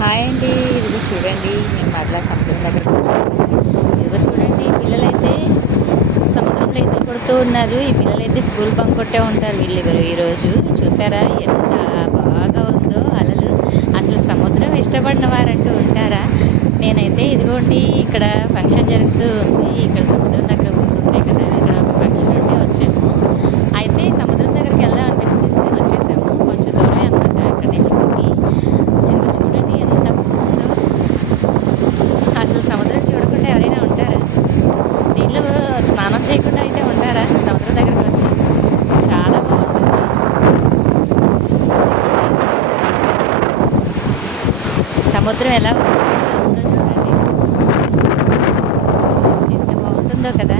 Hi అండి. ఇదిగో చూడండి, నేను మరలా సముద్రం దగ్గరకు వచ్చాను. ఇదిగో చూడండి, పిల్లలైతే సముద్రంలో ఈతలు కొడుతూ ఉన్నారు. ఈ పిల్లలైతే స్కూల్ బంక్ కొట్టే ఉంటారు వీళ్ళు ఈరోజు. చూసారా ఎంత బాగా ఉందో అలలు. అసలు సముద్రం ఇష్టపడిన వారంటూ ఉంటారా? నేనైతే ఇదిగోండి, ఇక్కడ ఫంక్షన్ జరుగుతూ ఉంది. ఇక్కడ సముద్రం దగ్గర ఊళ్ళు ఉంటాయి కదా, ఇక్కడ ఒక ఫంక్షన్ ఉంటే వచ్చాము. అయితే సముద్రం దగ్గరికి వెళ్దాం అనిపించేసి వచ్చేసాము. కొంచెం దూరమే అనమాట అక్కడి నుంచి ఇక్కడికి. ఇదిగో చూడండి ఎంత బాగుందో. అసలు సముద్రం చూడకుండా ఎవరైనా ఉంటారా? నీళ్ళు స్నానం చేయకుండా అయితే ఉంటారా సముద్రం దగ్గరికి వచ్చి? చాలా బాగుంటుంది. సముద్రం ఎలా ఉందో చూడండి, ఎంత బాగుంటుందో కదా.